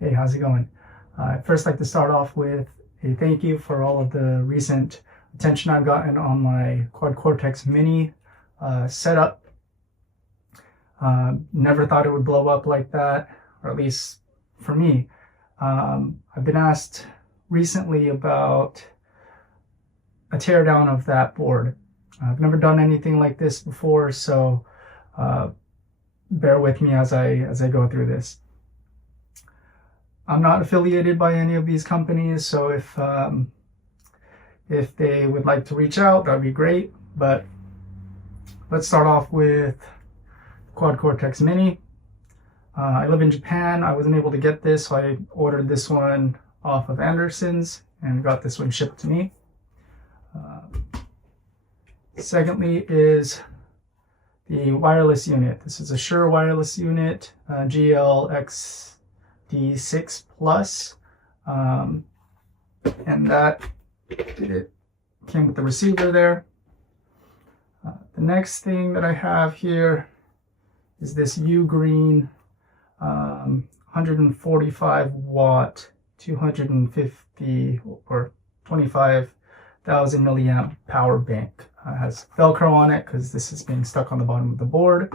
Hey, how's it going? I'd first like to start off with a thank you for all of the recent attention I've gotten on my Quad Cortex Mini setup. Never thought it would blow up like that, or at least for me. I've been asked recently about a teardown of that board. I've never done anything like this before, so bear with me as I go through this. I'm not affiliated by any of these companies, so if they would like to reach out, that'd be great. But let's start off with Quad Cortex Mini. I live in Japan. I wasn't able to get this, so I ordered this one off of Anderson's and got this one shipped to me. Secondly is the wireless unit. This is a SHURE wireless unit, GLXD6 Plus, and that it came with the receiver there. The next thing that I have here is this UGREEN 145 watt 250 or 25,000 milliamp power bank. It has Velcro on it because this is being stuck on the bottom of the board.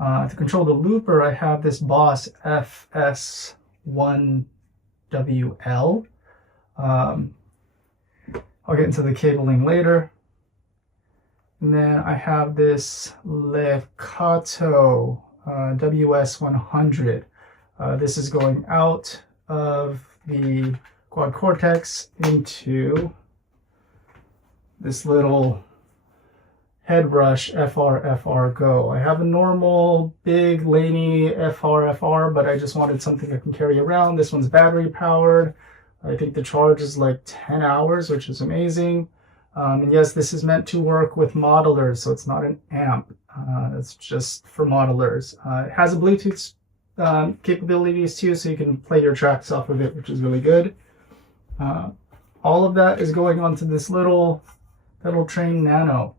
To control the looper, I have this Boss FS1WL. I'll get into the cabling later. And then I have this LEKATO WS100. This is going out of the Quad Cortex into this little HEADRUSH FRFR-GO. I have a normal big laney FRFR, but I just wanted something I can carry around. This one's battery powered. I think the charge is like 10 hours, which is amazing. And yes, this is meant to work with modelers, so it's not an amp. It's just for modelers. It has a Bluetooth capabilities too, so you can play your tracks off of it, which is really good. All of that is going onto this little Pedaltrain Nano,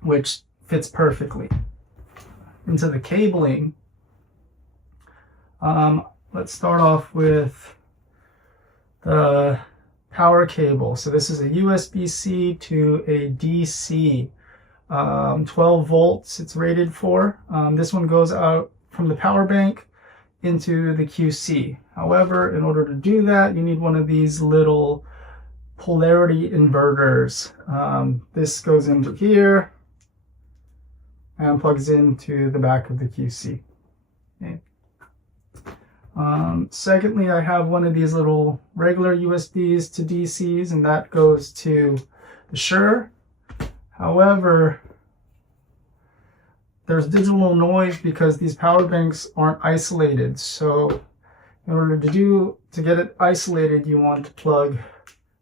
which fits perfectly. Into the cabling, let's start off with the power cable. So this is a USB-C to a DC, 12 volts it's rated for. This one goes out from the power bank into the QC. However, in order to do that, you need one of these little polarity inverters. This goes into here and plugs into the back of the QC. Okay. Secondly, I have one of these little regular USBs to DCs, and that goes to the SHURE. However, there's digital noise because these power banks aren't isolated. So in order to get it isolated, you want to plug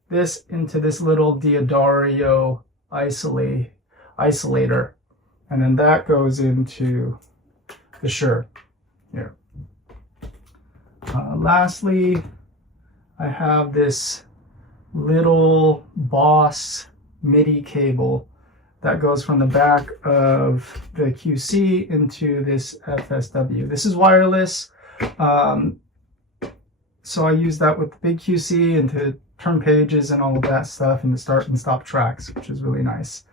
this into this little Diodario isolator, and then that goes into the SHURE here. Lastly, I have this little Boss Midi cable that goes from the back of the QC into this FSW. This is wireless, so I use that with the big QC and to turn pages and all of that stuff, and to start and stop tracks, which is really nice.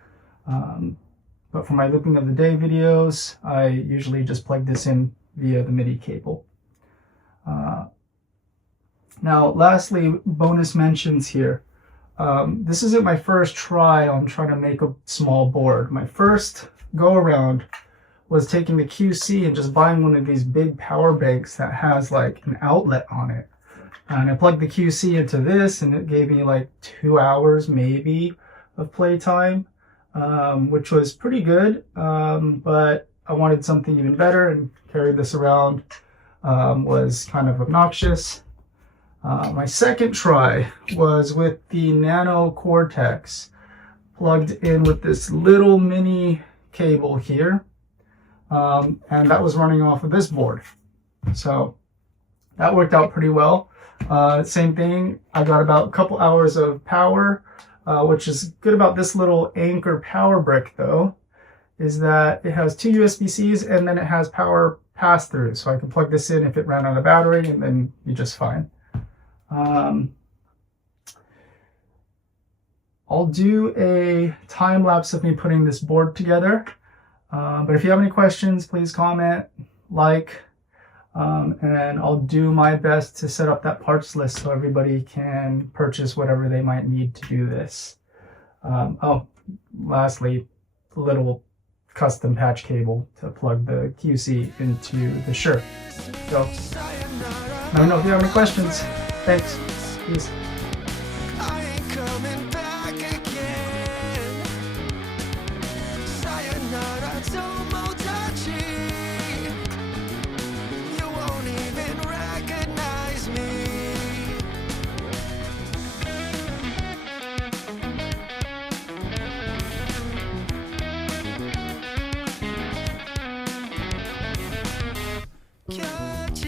But for my looping of the day videos, I usually just plug this in via the MIDI cable. Now, lastly, bonus mentions here. This isn't my first try on trying to make a small board. My first go around was taking the QC and just buying one of these big power banks that has like an outlet on it. And I plugged the QC into this, and it gave me like 2 hours maybe of playtime, which was pretty good. But I wanted something even better, and carrying this around was kind of obnoxious. My second try was with the Nano Cortex, plugged in with this little mini cable here, and that was running off of this board. So that worked out pretty well. Same thing, I got about a couple hours of power, which is good about this little Anchor power brick though, is that it has two USB-Cs and then it has power pass through, so I can plug this in if it ran out of battery, and then you're just fine. I'll do a time lapse of me putting this board together. But if you have any questions, please comment, like, and I'll do my best to set up that parts list so everybody can purchase whatever they might need to do this. Oh, lastly, a little custom patch cable to plug the QC into the SHURE. So, let me know if you have any questions. Thanks. Peace. GTR-PWR-POLARITY